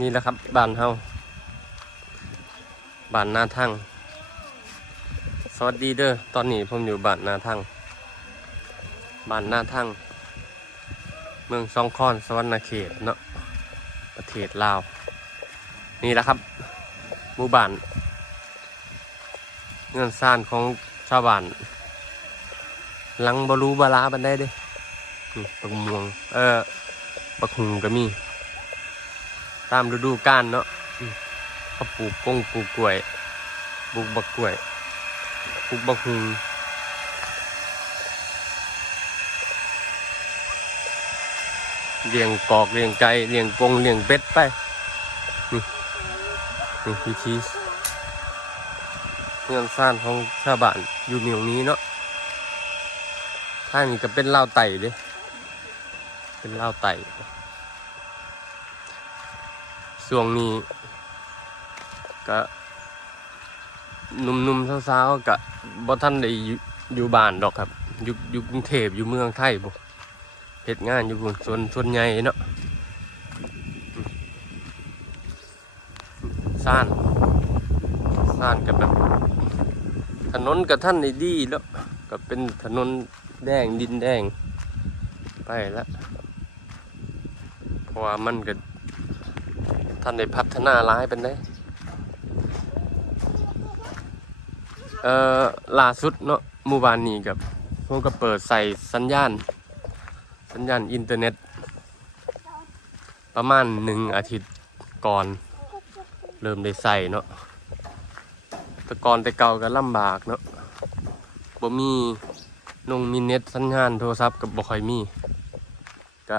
นี่แหละครับบ้านเฮาบ้านนาทั้งสวัสดีเด้อตอนนี้ผมอยู่บ้านนาทั้งบ้านนาทั้งเมืองซองคอนสวรรณเขตเนาะประเทศลาว นี่แหละครับหมู่บ้านเงื่อนซ่านของชาวบ้านหลังบรูบาลาบันได้เด้นี่ปักม่วง เออปักหุงก็มี ตามฤดูกาลเนาะเขาปลูกกงปลูกกล้วยปลูกบักกล้วยปลูกบักหุงเลี้ยงกอกเลี้ยงไก่เลี้ยงกงเลี้ยงเป็ดไปนี่นี่วิธีเมืองซ่านของชาวบ้านอยู่เมียงนี้เนาะทางนี้ก็เป็นเล่าไต่เด้เป็นเล่าไต่ ช่วงนี้ก็หนุ่มๆสาวๆก็บ่ท่านได้อยู่บ้านดอกครับอยู่อยู่กรุงเทพอยู่เมืองไทยบ่เฮ็ดงานอยู่พุ่นส่วนส่วนใหญ่เนาะซ่านซ่านกับแบบถนนกับท่านได้ดีแล้วก็เป็นถนนแดงดินแดงไปแล้วเพราะว่ามันก็ ท่านได้พัฒนาร้ายเป็นได้เอ่อล่าสุดเนาะมู่บานนี้กับผมก็เปิดใส่สัญญาณ สัญญาณอินเทอร์เน็ต ประมาณหนึ่งอาทิตย์ก่อน เริ่มได้ใส่เนาะแต่ก่อนแต่เก่าก็ลำบากเนาะบ่มีนงมีเน็ตสัญญาณโทรศัพท์กับบ่ค่อยมีก็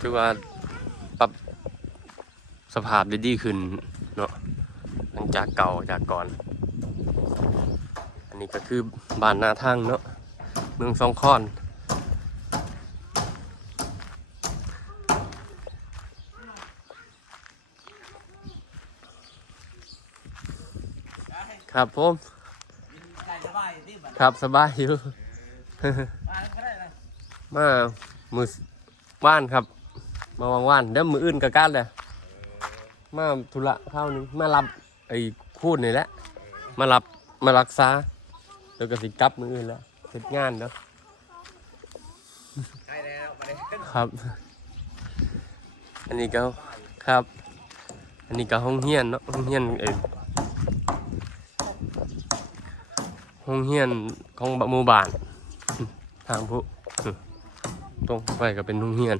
คือว่า สภาพได้ดีขึ้นเนาะหลังจากเก่าจากก่อน อันนี้ก็คือบ้านนาทั้งเนาะเมืองสองคอนครับผมครับสบายอยู่ มาก็ได้นะมามือว่านครับ มาวางว่านเดี๋ยวมืออื่นกับกันเลย มาธุระเข้าวหนึงมารับไอ้คูดนี่แหละ มารับมารักษาเดี๋ยวก็สิกลับมืออื่นแล้วเสร็จงานเนาะใช่แล้วมาเลยครับ อันนี้ก็ครับ อันนี้ก็ห้องเฮียนเนาะห้องเฮียนไอ้ห้องเฮียนของหมู่บ้านทางผู้ตรงไปก็เป็นห้องเฮียน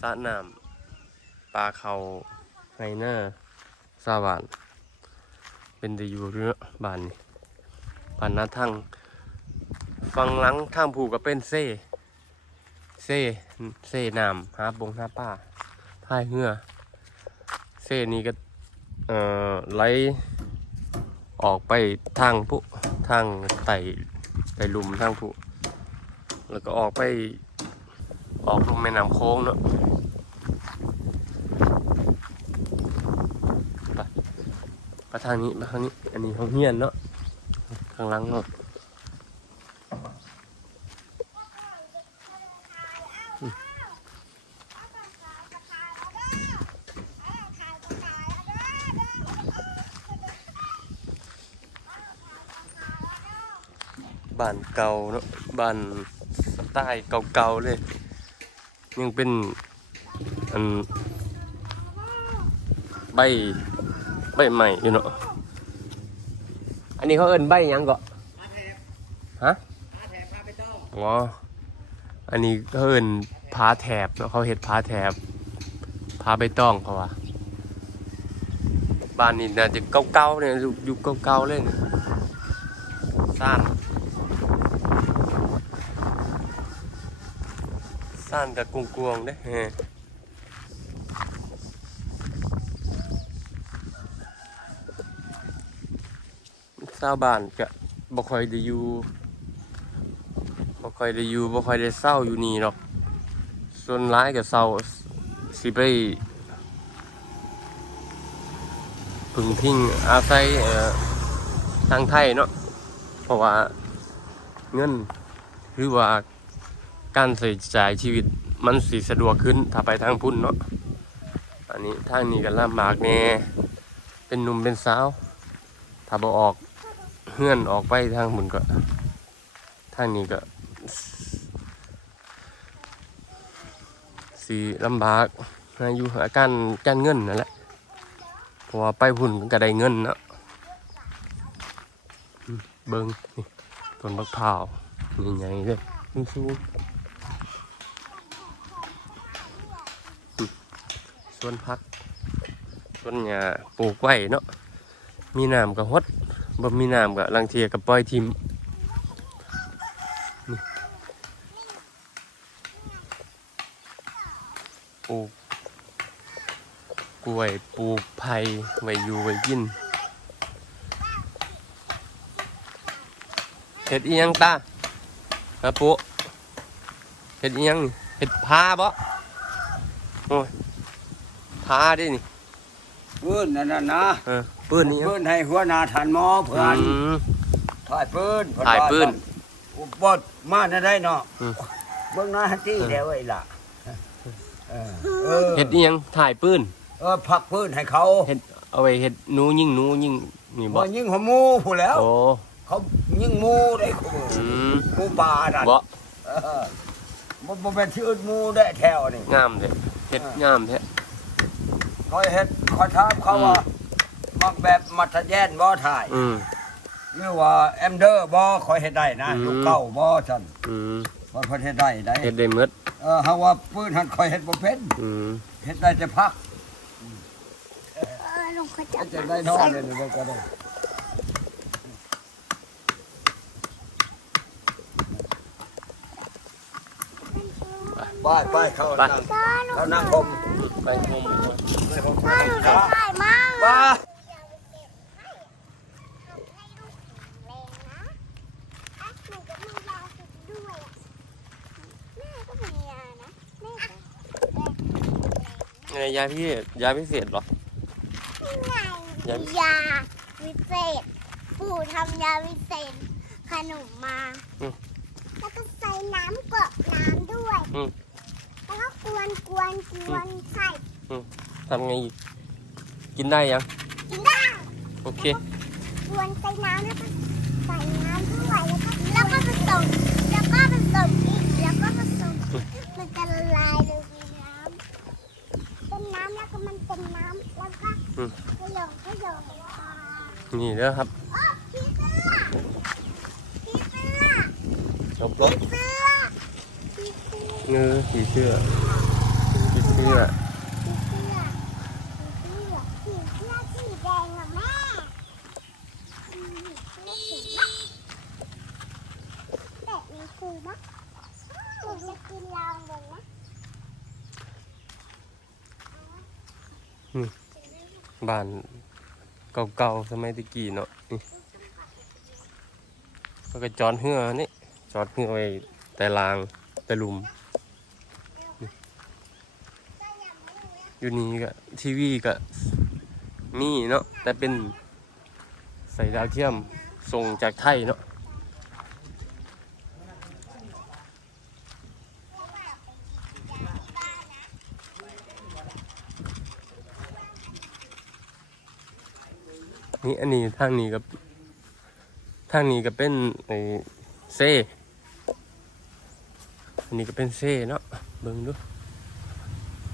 สระน้ำ ปลาเขาไฮหน้าสาบานเป็นแต่อยู่เรือบ้านนี่บ้านนาทั้งฟังหลังทางผูกก็เป็นเซ่เซ่เซ่น้ำหาบงหาป้าพายเหือเซ่นี้ก็เอ่อไหลออกไปทางผู้ทางไต่ไต่ลุมทางผู้แล้วก็ออกไปออกลงแม่น้ำโค้งเนาะไป ไปทางนี้ไปทางนี้ อันนี้ห้องเฮียนเนาะข้างหลังเนาะบ้านเก่าเนาะบ้านสไตล์เก่าๆเลย ยังเป็นอันใบ ใบใหม่อยู่เนาะ อันนี้เขาเอิ้นใบหยังก็มาแถบฮะมาแถบพาไปต้องอ๋ออันนี้เขาเอิ้นผาแถบเนาะเขาเห็ดผาแถบผาใบตองเขาว่าบ้านนี้น่าจะเก่าๆเนี่ยยุคเก่าๆเลยเนี่ยสร้างซ่านกับกวงกวงๆเด้เฮ้ชาวบ้านก็บ่ค่อยได้อยู่บ่ค่อยได้อยู่บ่ค่อยได้เศร้าอยู่นี่หรอกส่วนร้ายก็เศร้าสิไปพึ่งพิงอาศัยทางไทยเนาะเพราะว่าเงินหรือว่าการใช้จ่ายชีวิตมันสีสะดวกขึ้นถ้าไปทางพุ่นเนาะอันนี้ทางนี้ก็ลำบากแน่เป็นหนุ่มเป็นสาว ถ้าบ่ออก เฮือนออกไปทางพุ่นก็ ทางนี้ก็สีลำบากนะอยู่อาการการเงินนั่นแหละเพราะว่าไปพุ่นก็ได้เงินเนาะเบิ่งนี่ต้นมะพร้าวใหญ่ๆเลยสูงๆอืมสวนพักสวนหญ้าปลูกไว้เนาะมีน้ำก็ฮด บ่มีน้ำก็ลังเทียก็ปล่อยทิมนี่ปลูกกล้วยปลูกไผ่ไว้อยู่ไว้กินเห็ดอีหยังตาฮะปุ๊เห็ดอีหยังนี่เห็ดพาบ่โอ้ยพาดินี่ปืนนั่นน่ะนะเออ ปืนนี่หยังปืนให้หัวหน้าทันหมอเพื่อนอืมถ่ายปืนเพิ่ถ่ายปืนอุบดมาได้ได้เนาะอืมเบิ่งหน้าฮันตี้แล้วไอ้ล่ะเออเออเห็ดอีหยังถ่ายปืนเออพักปืนให้เขาเห็ดเอาไว้เห็ดหนูยิงหนูยิงนี่บ่บ่ยิงหัวหมูผู้แล้วโอ้เขายิงหมูได้คู่มืออืมหมูป่านั่นบ่เออบ่บ่เป็นชื่อหมูได้แถวนี่งามเด้เห็ดงามแท้คอยเฮ็ดคอยถามเขาว่า มักแบบมัธแยนบ่ถ่ายอืมหรือว่าแอมเดอร์บ่คอยเฮ็ดได้นะอืมลูกเก้าบ่ซั่นอืมคอยเพิ่นเฮ็ดได้ได้เห็ดได้หมดเออเฮาว่าปืนหันคอยเฮ็ดบ่เป็นอืมเฮ็ดได้แต่พักเออลุงเขาจับจะได้นอนเลยนี่ก็ได้ไปไปเข้านั่งพ่อหนูเข้านั่งผมไปงมพ่อหนูจะถ่ายมั่งมา แรงนะอะหนูก็มียาติดด้วยอะแม่ก็มียานะแม่ก็ ไง ยาพิเศษยาพิเศษเหรอนี่ไงยา ยาวิเศษ ปู่ทำยาวิเศษ ขนมมา อืมแล้วก็ใส่น้ำกรอกน้ำด้วย อืมแล้วก็กวนกวนกวนใส่ทำไงอีกกินได้ยัง กินได้โอเค กวนใส่น้ำแล้วก็ใส่น้ำด้วยแล้วก็แล้วก็ผสมแล้วก็ผสมอีกแล้วก็ผสมมันจะละลายเลยในน้ำเป็นน้ำแล้วก็มัน เป็นน้ำแล้วก็อืมขยงขยงอ่านี่เด้อครับโอ้ผีเสื้อผีเสื้อลบลบผีเสื้อผีเสื้อเงือผีเสื้อผีเสื้อผีเสื้อผีเสื้อผีเสื้อสีแดงอะแม่อืมผีเสื้อสีแดงแต่มันคือมะหนูจะกินลองเลย นะบ้านเก่าๆสมัยตะกี้เนาะนี่แล้วก็จอดเหือนี่จอดเหือไว้แต่ลางแต่หลุม อยู่นี่ก็ทีวีก็มีเนาะแต่เป็นใส่ดาวเทียมส่งจากไทยเนาะ นี่อันนี้ทางนี้กับทางนี้ก็เป็นไอ้เซ่อันนี้ก็เป็นเซ่เนาะเบิ่งดู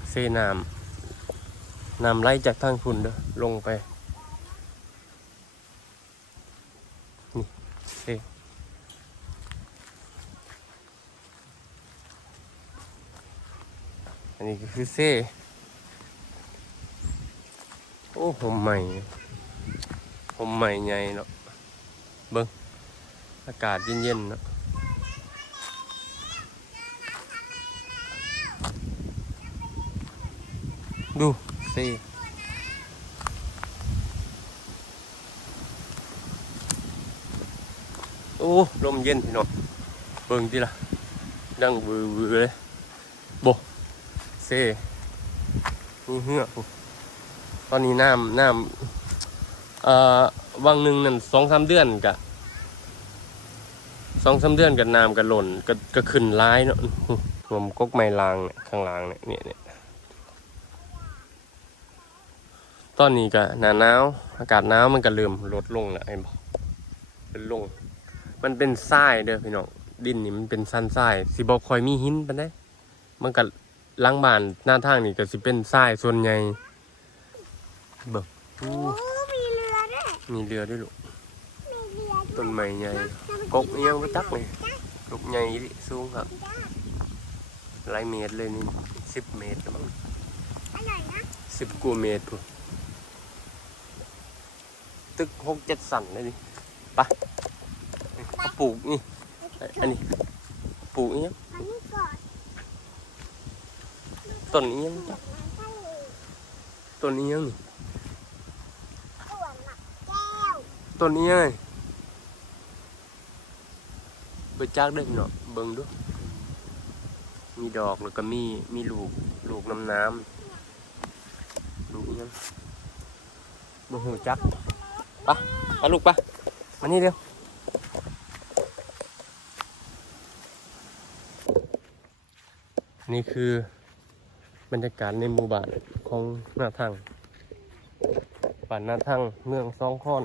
เซ่น้ำน้ำไหลจากทางคุณเด้อลงไปนี่เซ่อันนี้ก็คือเซ่โอ้ผมใหม่ ผมใหม่ใหญ่เนาะเบิ้งอากาศเย็นๆเนาะดูสิโอ้ลมเย็นพี่น้องเบิ่งดิล่ะ ดังวือวือเลยบเซ่นี่เหือกตอนนี้น้ำน้ำ อ่อวังหนึ่งนั่นสองสามเดือนกะสองสามเดือนกับน้ำกับหล่นก็ก็ขึ้นร้ายเนาะรวมกกไม้ลางเนี่ยข้างล่างเนี่ยเนี่ยเนี่ยตอนนี้ก็หนาหนาวอากาศหนาวมันก็เริ่มลดลงแล้วเห็นบ่เป็นลง มันเป็นทรายเด้อพี่น้องดินนี่มันเป็นซันทรายสิบ่ค่อยมีหินปานใดมันก็ล้างบานหน้าทางนี่ก็สิเป็นทรายส่วนใหญ่เบิ่งโอ้ มีเรือด้วยมีเรือด้วยลูกมีเรือด้วยต้นไม้ใหญ่กกเอียงไปตักเลยกกใหญ่อีหลีสูงครับหลายเมตรเลยนี่สิบเมตรแล้วมั้งอร่อยนะสิบกว่าเมตรพุ่นตึกหกเจ็ดสันเลยนี่ไปเขาปลูกนี่อันนี้ปลูกเอียงอันนี้ก่อนต้นเอียงจักน้ำทะเลต้นเอียงนี่ ส่วนหมักแก้ วต้นเอียงนี่ไปจักได้พี่เนาะเบิ่งดูมีดอกแล้วก็มีมีลูกลูกน้ำน้ำลูกเอียงบ่หูจักไปะมาลูกปะมานี่เร็วนี่คือบรรยากาศในหมู่บ้านของหน้าทางบ้านหน้าทางเมืองสองคอน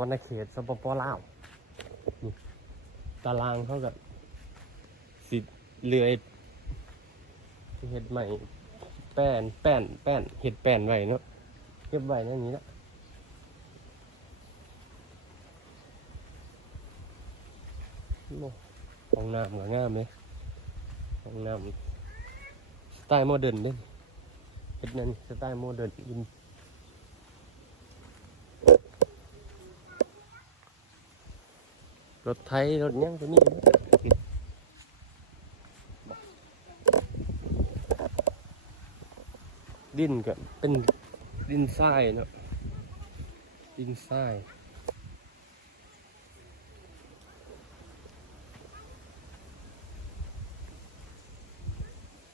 วรรณเขตสปปลาวนี่ตารางเขากับสิเลือยเห็ดใหม่ แป้นแป้นแป้นเห็ดแป้นไว้เนาะเก็บไว้นั่นนี้ละโอ้ห้องน้ำก็งามเลยห้องน้ำสไตล์โมเดิร์นด้นเห็ดนั่นสไตล์โมเดิร์นอิน รถไทยรถหยังก็มีเด้อดินก็เป็นดินทรายเนาะดินทราย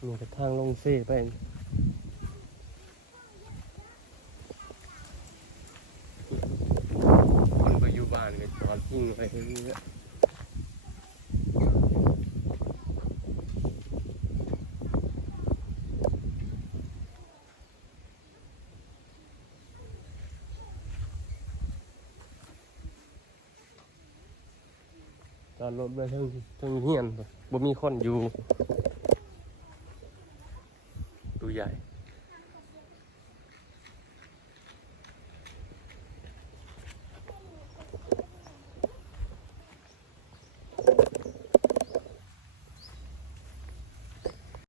นี่ก็ทางลงเซ่ไปคนไปอยู่บ้านก็จอดทิ้งไว้ตรงนี้แหละ จอดรถไปทั้งทั้งเฮียนบ่มีคนอยู่ ตัวใหญ่